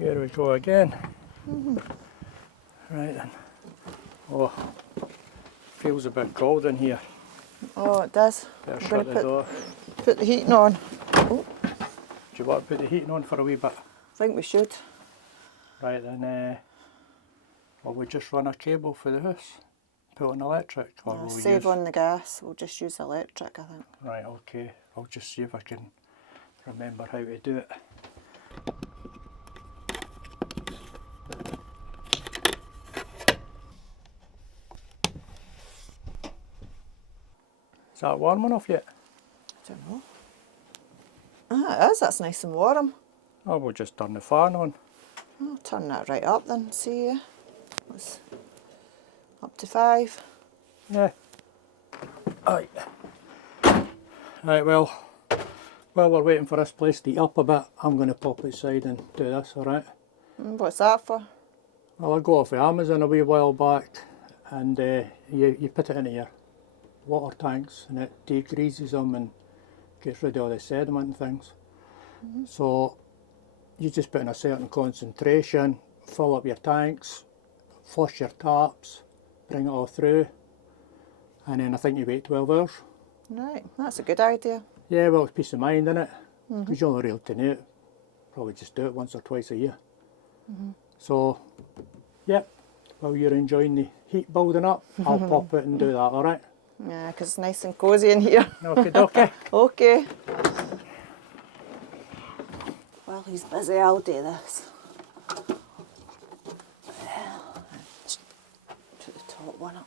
Here we go again. Right then. Oh, feels a bit cold in here. Oh, it does. Better I'm shut going the to door. put the heating on. Oh, Do you want to put the heating on for a wee bit? I think we should. Right then, will we just run a cable for the house? Put on electric? Or will we Save use... on the gas. We'll just use electric, I think. Right, okay. I'll just see if I can remember how to do it. Is that warm enough yet? I don't know. Ah, it is. That's nice and warm. Oh, we'll just turn the fan on. I'll turn that right up then. See, it's up to 5. Yeah. Aye. Right, well, while we're waiting for this place to heat up a bit, I'm going to pop outside and do this, alright? What's that for? Well, I got off of Amazon a wee while back, and you put it into your water tanks and it degreases them and gets rid of all the sediment and things. So you just put in a certain concentration, fill up your tanks, flush your taps, bring it all through, and then I think you wait 12 hours. Right, that's a good idea. Yeah, well, it's peace of mind, isn't it? Because you only really to know it. Probably just do it once or twice a year. So, yep, while you're enjoying the heat building up, I'll pop it and do that, alright? Yeah, because it's nice and cosy in here. Okay, dokie. Okay. While he's busy, I'll do this. Just put the top one up.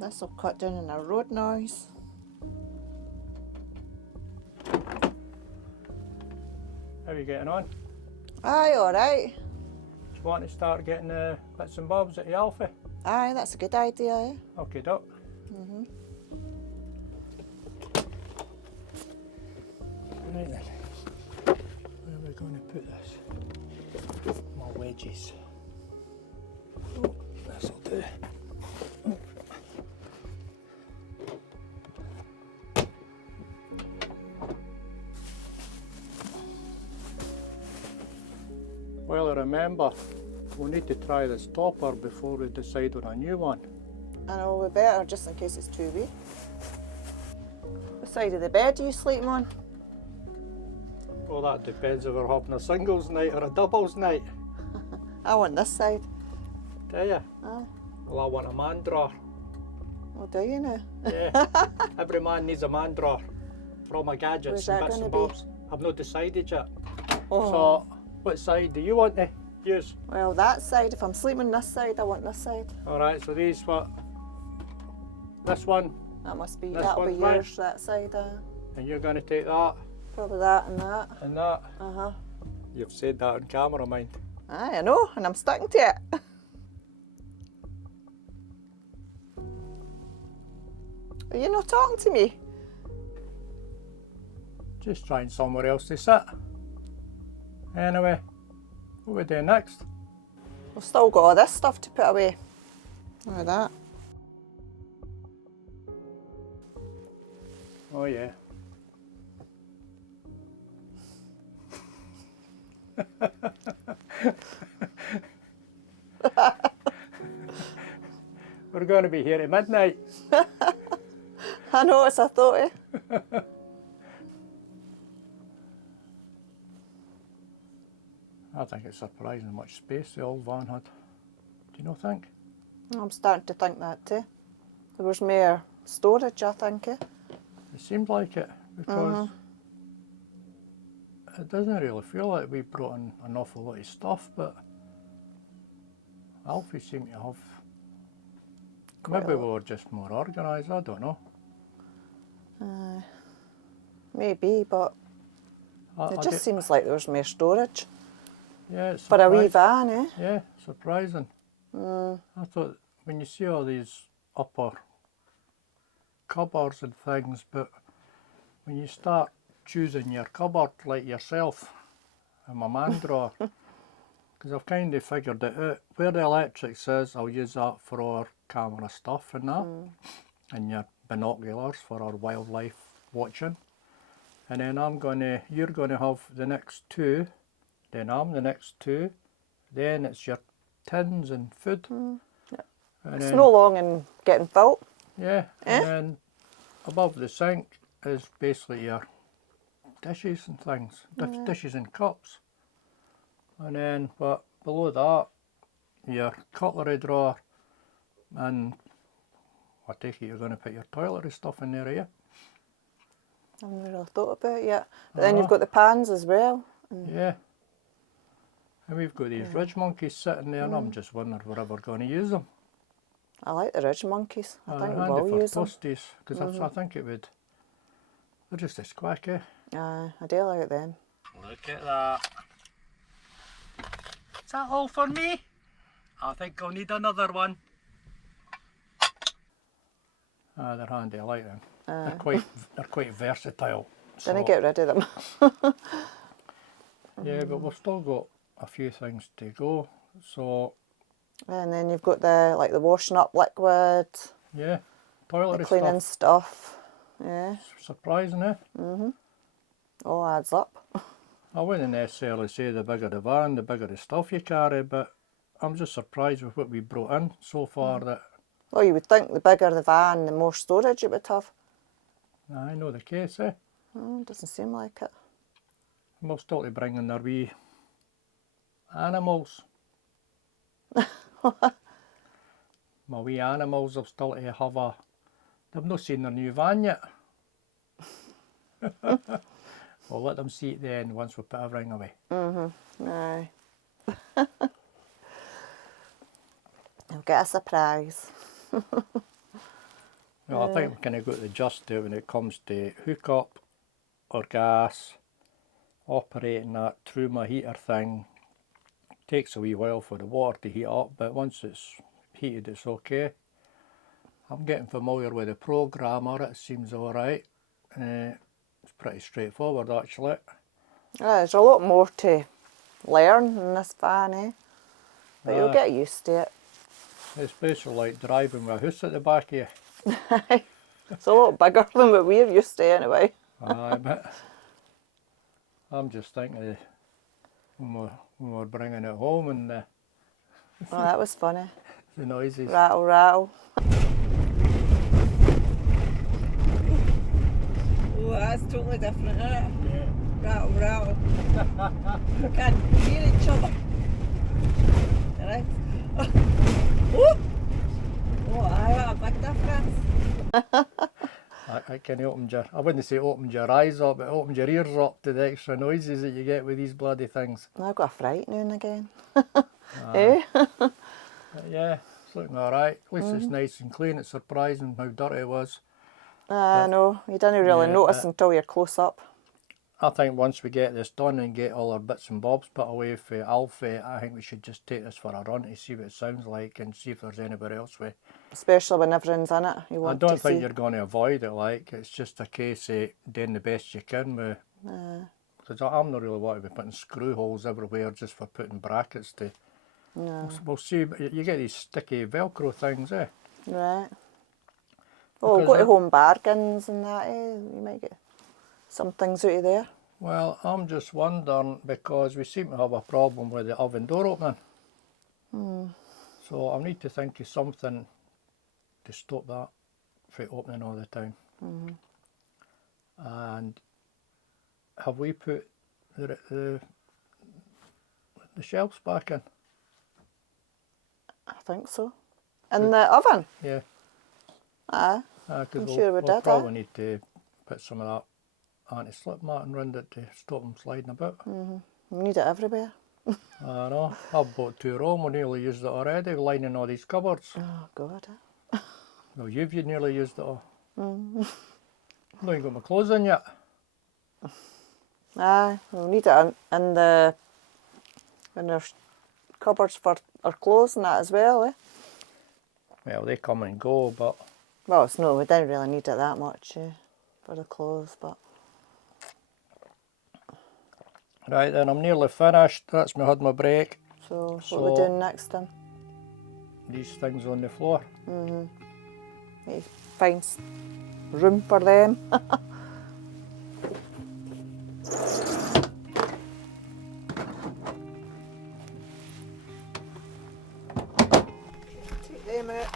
This will cut down on our road noise. How are you getting on? Aye, alright. Do you want to start getting bits and bobs at the Alfie? Aye, that's a good idea, eh? Okay, doc. Right then. Where are we going to put this? More wedges. Oh, this'll do. Well, I remember, we'll need to try this topper before we decide on a new one. I know, we better, just in case it's too wee. What side of the bed are you sleeping on? Well, that depends if we're having a singles night or a doubles night. I want this side. Do you? Aye. Well, I want a man drawer. Oh, do you now? Yeah. Every man needs a man drawer for all my gadgets Where's and that bits and gonna be? bobs. I've not decided yet. Oh. So, what side do you want to use? Well, that side. If I'm sleeping on this side, I want this side. Alright, so these what? This one, That must be, This that'll be one's mine. yours, that side. and you're going to take that Probably that and that. and that. Uh-huh. You've said that on camera, mind. Aye, I know, and I'm sticking to it. Are you not talking to me? Just trying somewhere else to sit. Anyway, what we do next? We've still got all this stuff to put away. Look at that. Oh yeah. We're going to be here at midnight. I know, it's a thought, eh? I think it's surprising how much space the old van had. Do you not think? I'm starting to think that too. There was more storage, I think, eh? It seemed like it because It doesn't really feel like we brought in an awful lot of stuff, but Alfie seemed to have. Quite a Maybe we lot. were just more organised, I don't know. Maybe, but it I just seems like there's more storage. Yeah, it's For a wee surprising. van, eh? Yeah, surprising. I thought when you see all these upper cupboards and things, but when you start choosing your cupboard like yourself in my man drawer, because I've kind of figured it out. Where the electrics is, I'll use that for our camera stuff and that, and your binoculars for our wildlife watching. And then you're gonna have the next two, then I'm the next two, then it's your tins and food. And It's then, no long in getting filled. yeah, Eh? and then above the sink is basically your dishes and things, dishes and cups. And then, but below that, your cutlery drawer, and I take it you're going to put your toiletry stuff in there, are you? I've never really thought about it yet. But then you've got the pans as well. Yeah. And we've got these ridge monkeys sitting there, and I'm just wondering if we're ever going to use them. I like the ridge monkeys. I think we Handy will for use them. toasties, because I think it would. They're just as quick, eh? I do like them. Look at that. Is that all for me? I think I'll need another one. They're handy, I like them. They're quite versatile. Then I So, get rid of them. yeah, but we've still got a few things to go. So And then you've got the washing up liquid, yeah, the toiletry cleaning stuff. stuff. Yeah, Surprising, eh? all adds up. I wouldn't necessarily say the bigger the van, the bigger the stuff you carry, but I'm just surprised with what we brought in so far that Well, you would think the bigger the van, the more storage it would have. I know the case, eh? Doesn't seem like it. And we'll still to bring in their wee animals. My wee animals have still to have a... They've not seen their new van yet. We'll let them see it then once we put everything away. Aye. They'll get a surprise. Well, I think we kind of got the gist there when it comes to hookup or gas, operating that through my heater thing. Takes a wee while for the water to heat up, but once it's heated it's okay. I'm getting familiar with the programmer, it seems alright. It's pretty straightforward actually. There's a lot more to learn in this van, eh? But you'll get used to it. Especially like driving with a house at the back of you. It's a lot bigger than what we're used to anyway. Aye, but I'm just thinking of when we're bringing it home and Oh, that was funny. the noises. Rattle, rattle. Oh, that's totally different, isn't it? Yeah. Rattle, rattle. We can't hear each other. Right? Oh, aye, what a big difference. I can open your, I wouldn't say opened your eyes up, but opened your ears up to the extra noises that you get with these bloody things. I've got a fright now and again. Eh? But yeah, it's looking alright. At least it's nice and clean. It's surprising how dirty it was. No, you didn't really yeah, notice until you're close up. I think once we get this done and get all our bits and bobs put away for Alfie, I think we should just take this for a run to see what it sounds like and see if there's anybody else with. Especially when everyone's in it. You I want don't to think see. you're going to avoid it, like, it's just a case of doing the best you can with. Because I'm not really wanting to be putting screw holes everywhere just for putting brackets to. No. We'll see, but you get these sticky Velcro things, eh? Right. Oh, we'll Because go to Home Bargains and that, eh? You might get some things out of there. Well, I'm just wondering because we seem to have a problem with the oven door opening. So I need to think of something to stop that from opening all the time. And have we put the shelves back in? I think so. In the oven? Yeah. Aye. Because I'm sure we we'll did, probably need to put some of that anti-slip matting round it to stop them sliding about. You need it everywhere. I know. I've bought 2 Rome, we nearly used it already, lining all these cupboards. Oh God. Well, you've nearly used it all. Not even got my clothes in yet. Aye, we'll need it in the there's cupboards for our clothes and that as well, eh? Well, they come and go, but Well, it's no, we didn't really need it that much for the clothes, but right then, I'm nearly finished. That's me had my break. so So- what we're doing next then? These things on the floor. Need to find room for them. Take them out.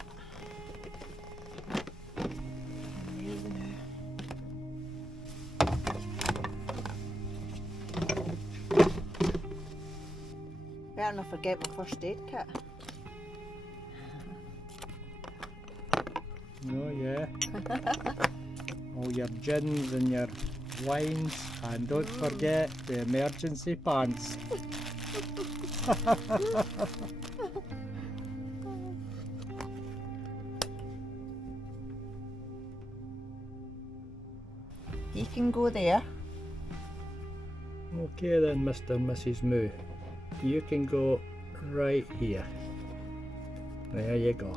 Better not forget my first aid kit. Oh yeah. All your gins and your wines, and don't forget the emergency pants. You can go there. Okay then, Mr. and Mrs. Moo. You can go right here. There you go.